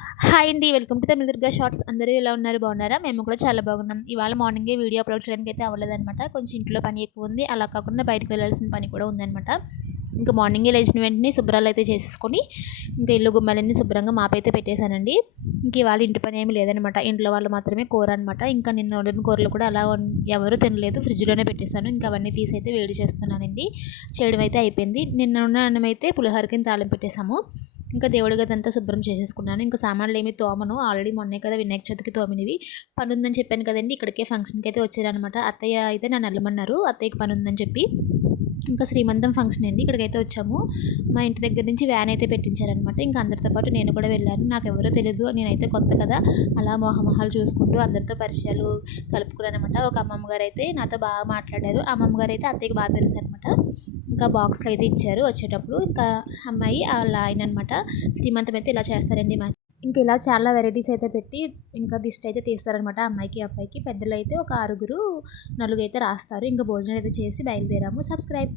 Hi అండి. Welcome to Tamil Durga shorts. అందరూ ఎలా ఉన్నారు? బాగున్నారా? మేము కూడా చాలా బాగున్నాం. ఇవాళ మార్నింగే వీడియో అప్లోడ్ చేయడానికి అయితే అవ్వలేదనమాట. కొంచెం ఇంట్లో పని ఎక్కువ ఉంది. అలా కాకుండా బయటకు వెళ్ళాల్సిన పని కూడా ఉందనమాట. ఇంకా మార్నింగే లేచిన వెంటనే శుభ్రాలు అయితే చేసేసుకొని ఇంకా ఇల్లు గుమ్మాలన్నీ శుభ్రంగా మాపైతే పెట్టేశానండి. ఇంక ఇవాళ ఇంటి పని ఏమి లేదనమాట. ఇంట్లో వాళ్ళు మాత్రమే కూర అనమాట. ఇంకా నిన్న వండిన కూరలు కూడా అలా ఎవరు తినలేదు, ఫ్రిడ్జ్లోనే పెట్టేశాను. ఇంకా అవన్నీ తీసి అయితే వేడి చేస్తున్నానండి. చేయడం అయితే అయిపోయింది. నిన్న ఉన్న అన్నం అయితే పులిహోరకి తాళం పెట్టేశాము. ఇంకా దేవుడి గదంతా శుభ్రం చేసేసుకున్నాను. ఇంకా సామాన్లు ఏమి తోమను. ఆల్రెడీ మొన్నే కదా వినాయక చవితికి తోమినవి. పని ఉందని చెప్పాను కదండి, ఇక్కడికే ఫంక్షన్కి అయితే వచ్చారనమాట. అత్తయ్య అయితే నన్ను వెళ్ళమన్నారు, అత్తయ్యకి పని ఉందని చెప్పి. ఇంకా శ్రీమంతం ఫంక్షన్ అండి, ఇక్కడికైతే వచ్చాము. మా ఇంటి దగ్గర నుంచి వ్యాన్ అయితే పెట్టించారనమాట. ఇంకా అందరితో పాటు నేను కూడా వెళ్ళాను. నాకు ఎవరో తెలియదు, నేనైతే కొత్త కదా, అలా మొహమొహాలు చూసుకుంటూ అందరితో పరిచయాలు కలుపుకున్నాను అనమాట. ఒక అమ్మమ్మ గారు అయితే నాతో బాగా మాట్లాడారు. అమ్మమ్మ గారు అయితే అత్తయ్యకి బాగా తెలుసు అనమాట. ఇంకా బాక్స్లో అయితే ఇచ్చారు వచ్చేటప్పుడు. ఇంకా అమ్మాయి వాళ్ళ ఆయన అనమాట. శ్రీమంతం అయితే ఇలా చేస్తారండి మా. ఇంకా ఇలా చాలా వెరైటీస్ అయితే పెట్టి ఇంకా దిష్టి అయితే తీస్తారనమాట అమ్మాయికి అబ్బాయికి. పెద్దలు అయితే ఒక 6 నలుగురు అయితే రాస్తారు. ఇంకా భోజనం అయితే చేసి బయలుదేరాము. సబ్స్క్రైబ్.